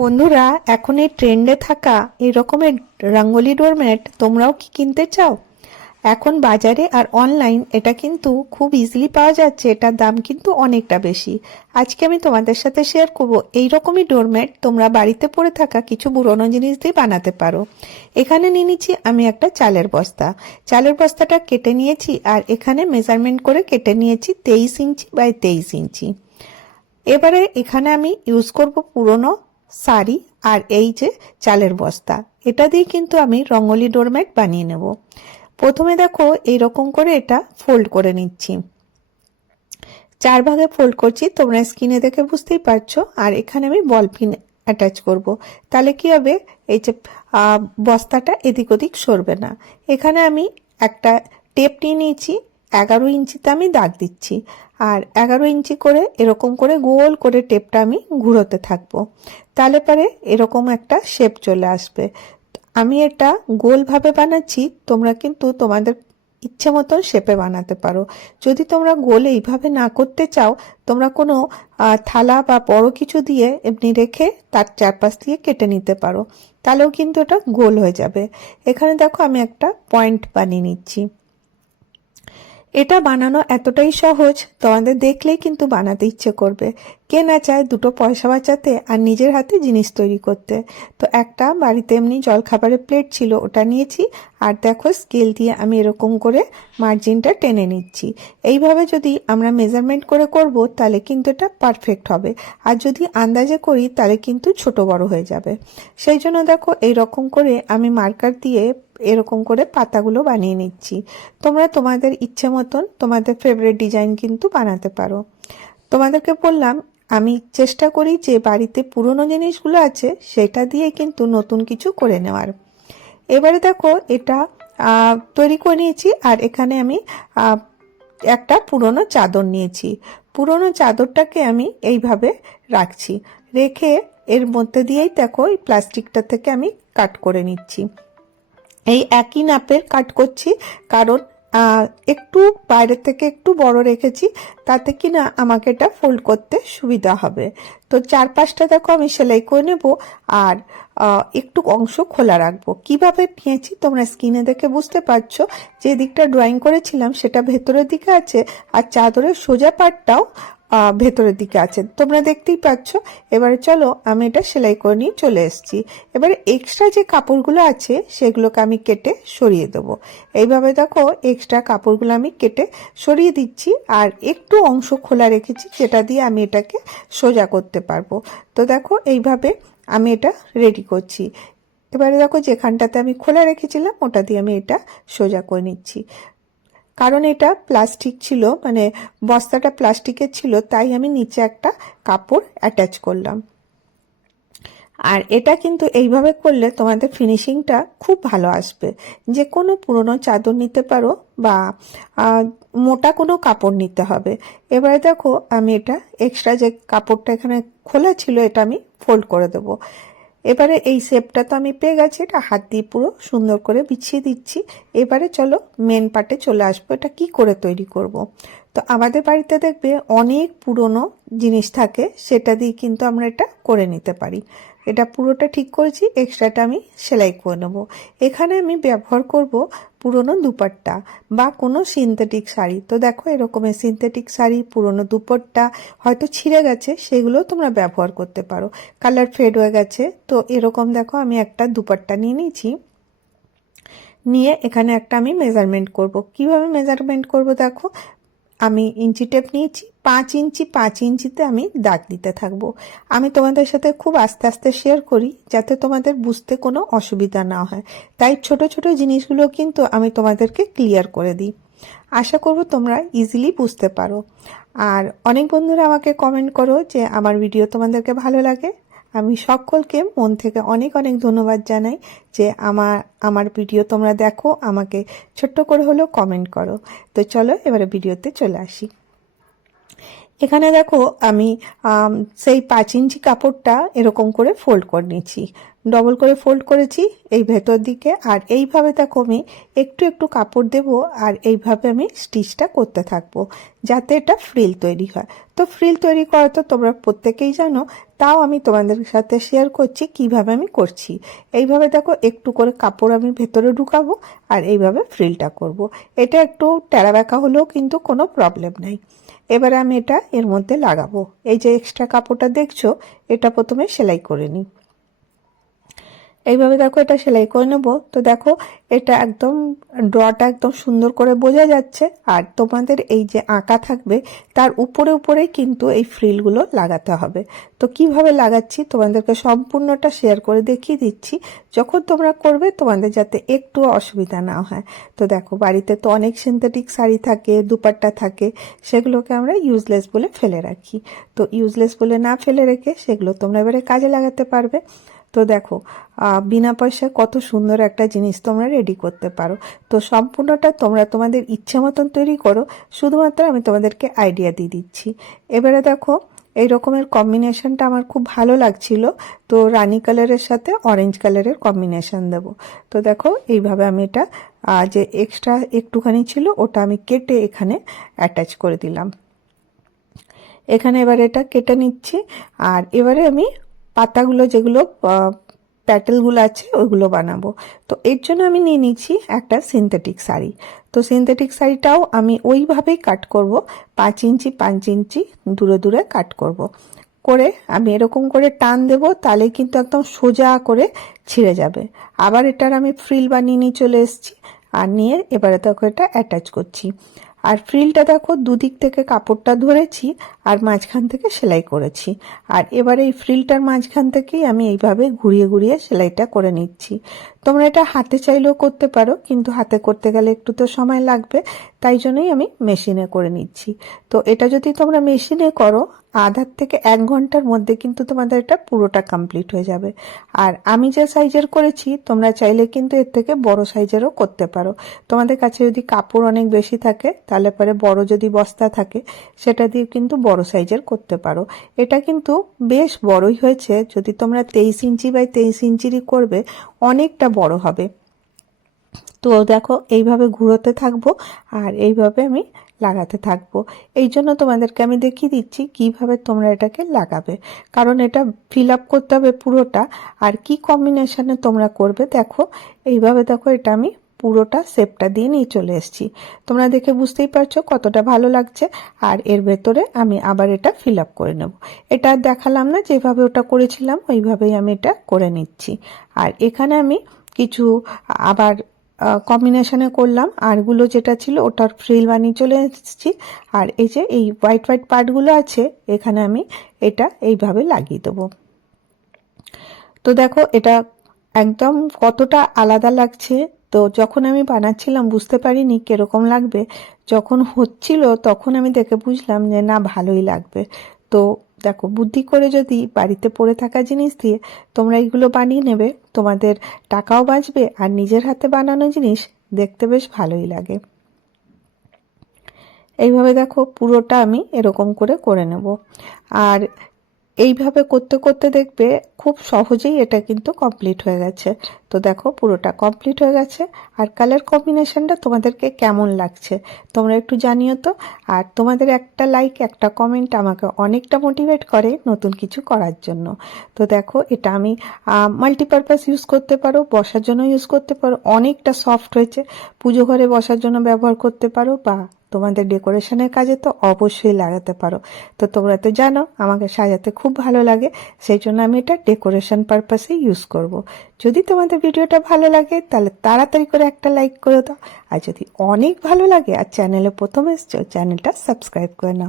বন্ধুরা, এখন এই ট্রেন্ডে থাকা এই রকমের রঙ্গোলি ডোরম্যাট তোমরাও কি কিনতে চাও? এখন বাজারে আর অনলাইন এটা কিন্তু খুব ইজিলি পাওয়া যাচ্ছে, এটার দাম কিন্তু অনেকটা বেশি। আজকে আমি তোমাদের সাথে শেয়ার করব এই রকমই ডোরম্যাট তোমরা বাড়িতে পড়ে থাকা কিছু পুরনো জিনিস দিয়ে বানাতে পারো। এখানে নিয়ে নিচ্ছি আমি একটা চালের বস্তা। চালের বস্তাটা কেটে নিয়েছি আর এখানে মেজারমেন্ট করে কেটে নিয়েছি তেইশ ইঞ্চি বাই তেইশ ইঞ্চি। এবারে এখানে আমি ইউজ করব পুরনো শাড়ি আর এই যে চালের বস্তা, এটা দিয়ে কিন্তু আমি রঙ্গোলি ডোরম্যাট বানিয়ে নেব। প্রথমে দেখো এই রকম করে এটা ফোল্ড করে নিচ্ছি। চার ভাগে ফোল্ড করছি, তোমরা স্ক্রিনে দেখে বুঝতেই পারছ। আর এখানে আমি বল পিন অ্যাটাচ করব। তাহলে কি হবে? এই যে বস্তাটা এদিক ওদিক সরবে না। এখানে আমি একটা টেপ নিয়ে নিয়েছি। এগারো ইঞ্চিতে আমি দাগ দিচ্ছি। আর এগারো ইঞ্চি করে এরকম করে গোল করে টেপটা আমি ঘুরোতে থাকব। তাহলে পরে এরকম একটা শেপ চলে আসবে। আমি এটা গোলভাবে বানাচ্ছি, তোমরা কিন্তু তোমাদের ইচ্ছে মতন শেপে বানাতে পারো। যদি তোমরা গোল এইভাবে না করতে চাও, তোমরা কোনো থালা বা বড় কিছু দিয়ে এমনি রেখে তার চারপাশ দিয়ে কেটে নিতে পারো। তাহলেও কিন্তু এটা গোল হয়ে যাবে। এখানে দেখো আমি একটা পয়েন্ট বানিয়ে নিচ্ছি। এটা বানানো এতটাই সহজ, তোমাদের দেখলেই কিন্তু বানাতে ইচ্ছে করবে। কে না চায় দুটো পয়সা বাঁচাতে আর নিজের হাতে জিনিস তৈরি করতে। তো একটা বাড়িতে এমনি জলখাবারের প্লেট ছিল, ওটা নিয়েছি। আর দেখো স্কেল দিয়ে আমি এরকম করে মার্জিনটা টেনে নিচ্ছি। এইভাবে যদি আমরা মেজারমেন্ট করে করব, তাহলে কিন্তু এটা পারফেক্ট হবে। আর যদি আন্দাজে করি, তাহলে কিন্তু ছোট বড় হয়ে যাবে। সেই জন্য দেখো এই রকম করে আমি মার্কার দিয়ে এরকম করে পাতাগুলো বানিয়ে নিচ্ছি। তোমরা তোমাদের ইচ্ছে মতন তোমাদের ফেভারিট ডিজাইন কিন্তু বানাতে পারো। তোমাদেরকে বললাম, আমি চেষ্টা করি যে বাড়িতে পুরনো জিনিসগুলো আছে সেটা দিয়ে কিন্তু নতুন কিছু করে নেওয়ার। এবারে দেখো, এটা তৈরি করে নিয়েছি আর এখানে আমি একটা পুরনো চাদর নিয়েছি। পুরনো চাদরটাকে আমি এইভাবে রাখছি। রেখে এর মধ্যে দিয়েই দেখো, এই প্লাস্টিকটা থেকে আমি কাট করে নিচ্ছি। এই একই নাপের কাট করছি, কারণ একটু বাইরে থেকে একটু বড় রেখেছি, তাতে কি না আমাকে এটা ফোল্ড করতে সুবিধা হবে। তো চার পাঁচটা দেখো আমি সেলাই করে নেব, আর একটু অংশ খোলা রাখব। কীভাবে নিয়েছি তোমরা স্ক্রিনে দেখে বুঝতে পারছ, যে দিকটা ড্রয়িং করেছিলাম সেটা ভেতরের দিকে আছে, আর চাদরের সোজা পাটটাও ভেতরের দিকে আছে। তোমরা দেখতেই পাচ্ছ। এবারে চলো, আমি এটা সেলাই করে নিয়ে চলে এসেছি। এবারে এক্সট্রা যে কাপড়গুলো আছে, সেগুলোকে আমি কেটে সরিয়ে দেবো। এইভাবে দেখো এক্সট্রা কাপড়গুলো আমি কেটে সরিয়ে দিচ্ছি। আর একটু অংশ খোলা রেখেছি, যেটা দিয়ে আমি এটাকে সোজা করতে পারব। তো দেখো, এইভাবে আমি এটা রেডি করছি। এবারে দেখো, যেখানটাতে আমি খোলা রেখেছিলাম, ওটা দিয়ে আমি এটা সোজা করে নিচ্ছি। কারণ এটা প্লাস্টিক ছিল মানে বস্তাটা প্লাস্টিকের ছিল, তাই আমি নিচে একটা কাপড় অ্যাটাচ করলাম। আর এটা কিন্তু এইভাবে করলে তোমাদের ফিনিশিংটা খুব ভালো আসবে। যে কোনো পুরনো চাদর নিতে পারো বা মোটা কোনো কাপড় নিতে হবে। এবারে দেখো আমি এটা এক্সট্রা যে কাপড়টা এখানে খোলা ছিল, এটা আমি ফোল্ড করে দেবো। এবারে এই শেপটা তো আমি পেয়ে গেছি, এটা হাত দিয়ে পুরো সুন্দর করে বিছিয়ে দিচ্ছি এবারে চলো মেন পার্টে চলে আসব, এটা কি করে তৈরি করব। তো আমাদের বাড়িতে দেখবে অনেক পুরনো জিনিস থাকে, সেটা দিয়ে কিন্তু আমরা এটা করে নিতে পারি এটা পুরোটা ঠিক করেছি এক্সট্রাটা আমি সেলাই করে নেব। এখানে আমি ব্যবহার করব পুরনো দুপাট্টা বা কোনো সিনথেটিক শাড়ি। তো দেখো এরকমের সিনথেটিক শাড়ি, পুরনো দুপাট্টা হয়তো ছিঁড়ে গেছে সেগুলো তোমরা ব্যবহার করতে পারো। কালার ফেড হয়ে গেছে, তো এরকম দেখো আমি একটা দুপাট্টা নিয়ে নিয়েছি। নিয়ে এখানে একটা আমি মেজারমেন্ট করব। কীভাবে মেজারমেন্ট করব দেখো? আমি ইঞ্চি টেপ নিয়েছি, পাঁচ ইঞ্চি, পাঁচ ইঞ্চিতে আমি দাগ দিতে থাকব। আমি তোমাদের সাথে খুব আস্তে আস্তে শেয়ার করি যাতে তোমাদের বুঝতে কোনো অসুবিধা না হয়। তাই ছোট ছোট জিনিসগুলো কিন্তু আমি তোমাদেরকে ক্লিয়ার করে দিই। আশা করব তোমরা ইজিলি বুঝতে পারো। আর অনেক বন্ধুরা আমাকে কমেন্ট করো যে আমার ভিডিও তোমাদেরকে ভালো লাগে। আমি সকলকে মন থেকে অনেক অনেক ধন্যবাদ জানাই যে আমার আমার ভিডিও তোমরা দেখো, আমাকে ছোট্ট করে হলেও কমেন্ট করো। তো চলো এবারে ভিডিওতে চলে আসি। এখানে দেখো আমি সেই পাঁচ ইঞ্চি কাপড়টা এরকম করে ফোল্ড করে নিয়েছি। ডবল করে ফোল্ড করেছি, এই ভেতর দিকে, আর এইভাবে দেখো আমি একটু একটু কাপড় দেব, আর এইভাবে আমি স্টিচটা করতে থাকব, যাতে এটা ফ্রিল তৈরি হয়। তো ফ্রিল তৈরি করা তো তোমরা প্রত্যেকেই জানো, তাও আমি তোমাদের সাথে শেয়ার করছি কীভাবে আমি করছি। এইভাবে দেখো একটু করে কাপড় আমি ভেতরে ঢুকাবো, আর এইভাবে ফ্রিলটা করব। এটা একটু টেরা ব্যাকা হলেও কিন্তু কোনো প্রবলেম নাই। এবারে আমি এটা এর মধ্যে লাগাবো। এই যে এক্সট্রা কাপড়টা দেখছ, এটা প্রথমে সেলাই করে নিই। এইভাবে দেখো এটা সেলাই করে নেব। তো দেখো, এটা একদম ড্রটা একদম সুন্দর করে বোঝা যাচ্ছে। আর তোমাদের এই যে আঁকা থাকবে, তার উপরে উপরেই কিন্তু এই ফ্রিলগুলো লাগাতে হবে। তো কীভাবে লাগাচ্ছি তোমাদেরকে সম্পূর্ণটা শেয়ার করে দেখিয়ে দিচ্ছি। যখন তোমরা করবে, তোমাদের যাতে একটু অসুবিধা না হয়। তো দেখো, বাড়িতে তো অনেক সিনথেটিক শাড়ি থাকে, দুপাট্টা থাকে, সেগুলোকে আমরা ইউজলেস বলে ফেলে রাখি। তো ইউজলেস বলে না ফেলে রেখে সেগুলো তোমরা এবারে কাজে লাগাতে পারবে। তো দেখো বিনা পয়সায় কত সুন্দর একটা জিনিস তোমরা রেডি করতে পারো। তো সম্পূর্ণটা তোমরা তোমাদের ইচ্ছে মতন তৈরি করো, শুধুমাত্র আমি তোমাদেরকে আইডিয়া দিয়ে দিচ্ছি। এবারে দেখো, এই রকমের কম্বিনেশনটা আমার খুব ভালো লাগছিল। তো রানি কালারের সাথে অরেঞ্জ কালারের কম্বিনেশন দেব। তো দেখো, এইভাবে আমি এটা যে এক্সট্রা একটুখানি ছিল, ওটা আমি কেটে এখানে অ্যাটাচ করে দিলাম। এখানে এবার এটা কেটে নিচ্ছি, আর এবারে আমি পাতাগুলো যেগুলো প্যাটেলগুলো আছে, ওইগুলো বানাবো। তো এর জন্য আমি নিয়ে নিচ্ছি একটা সিনথেটিক শাড়ি। তো সিনথেটিক শাড়িটাও আমি ওইভাবেই কাট করব, পাঁচ ইঞ্চি পাঁচ ইঞ্চি দূরে দূরে কাট করব। করে আমি এরকম করে টান দেব, তাহলে কিন্তু একদম সোজা করে ছিঁড়ে যাবে। আবার এটার আমি ফ্রিল বানিয়ে নিয়ে চলে এসেছি, আর নিয়ে এবারে তখন এটা অ্যাটাচ করছি। আর ফ্রিলটা দেখো, দুদিক থেকে কাপড়টা ধরেছি আর মাঝখান থেকে সেলাই করেছি। আর এবারে এই ফ্রিলটার মাঝখান থেকেই আমি এইভাবে ঘুরিয়ে ঘুরিয়ে সেলাইটা করে নিচ্ছি। তোমরা এটা হাতে চাইলেও করতে পারো, কিন্তু হাতে করতে গেলে একটু তো সময় লাগবে, তাই জন্যই আমি মেশিনে করে নিচ্ছি। তো এটা যদি তোমরা মেশিনে করো, আধার থেকে এক ঘণ্টার মধ্যে কিন্তু তোমাদের এটা পুরোটা কমপ্লিট হয়ে যাবে। আর আমি যে সাইজের করেছি, তোমরা চাইলে কিন্তু এর থেকে বড় সাইজেরও করতে পারো। তোমাদের কাছে যদি কাপড় অনেক বেশি থাকে, তাহলে পরে বড় যদি বস্তা থাকে, সেটা দিয়ে কিন্তু বড় সাইজের করতে পারো। এটা কিন্তু বেশ বড়ই হয়েছে। যদি তোমরা তেইশ ইঞ্চি বাই তেইশ ইঞ্চিরই করবে, অনেকটা বড় হবে। তো দেখো, এইভাবে ঘুরোতে থাকব আর এইভাবে আমি লাগাতে থাকব। এই জন্য তোমাদেরকে আমি দেখিয়ে দিচ্ছি কীভাবে তোমরা এটাকে লাগাবে। কারণ এটা ফিল আপ করতে হবে পুরোটা আর কি কম্বিনেশানে তোমরা করবে দেখো। এইভাবে দেখো এটা আমি পুরোটা শেপটা দিয়ে নিয়ে চলে এসেছি। তোমরা দেখে বুঝতেই পারছ কতটা ভালো লাগছে আর এর ভেতরে আমি আবার এটা ফিল আপ করে নেব। এটা দেখালাম না, যেভাবে ওটা করেছিলাম, ওইভাবেই আমি এটা করে নিচ্ছি। আর এখানে আমি কিছু আবার কম্বিনেশনে করলাম। আরগুলো যেটা ছিল ওটার ফ্রিল বানিয়ে চলে এসেছি। আর এই যে এই হোয়াইট হোয়াইট পার্টগুলো আছে, এখানে আমি এটা এইভাবে লাগিয়ে দেবো। তো দেখো, এটা একদম কতটা আলাদা লাগছে। তো যখন আমি বানাচ্ছিলাম, বুঝতে পারিনি কীরকম লাগবে। যখন হচ্ছিল, তখন আমি দেখে বুঝলাম যে না, ভালোই লাগবে। তো দেখো, বুদ্ধি করে যদি বাড়িতে পড়ে থাকা জিনিস দিয়ে তোমরা এগুলো বানিয়ে নেবে, তোমাদের টাকাও বাঁচবে আর নিজের হাতে বানানো জিনিস দেখতে বেশ ভালোই লাগে। এইভাবে দেখো পুরোটা আমি এরকম করে করে নেব। আর এইভাবে করতে করতে দেখবে খুব সহজেই এটা কিন্তু কমপ্লিট হয়ে গেছে। তো দেখো পুরোটা কমপ্লিট হয়ে গেছে। আর কালার কম্বিনেশনটা তোমাদেরকে কেমন লাগছে তোমরা একটু জানিও তো। আর তোমাদের একটা লাইক একটা কমেন্ট আমাকে অনেকটা মোটিভেট করে নতুন কিছু করার জন্য। তো দেখো এটা আমি মাল্টিপারপাস ইউজ করতে পারো, বসার জন্য ইউজ করতে পারো, অনেকটা সফট হয়েছে। পুজো ঘরে বসার জন্য ব্যবহার করতে পারো বা তোমাদের ডেকোরেশনের কাজে তো অবশ্যই লাগাতে পারো। তো তোমরা তো জানো, আমাকে সাজাতে খুব ভালো লাগে সেই জন্য আমি এটা ডেকোরেশন পারপাসে ইউজ করব। যদি তোমাদের ভিডিওটা ভালো লাগে, তাহলে তাড়াতাড়ি করে একটা লাইক করে দাও। আর যদি অনেক ভালো লাগে, আর চ্যানেলে প্রথম এসছো চ্যানেলটা সাবস্ক্রাইব করে নাও।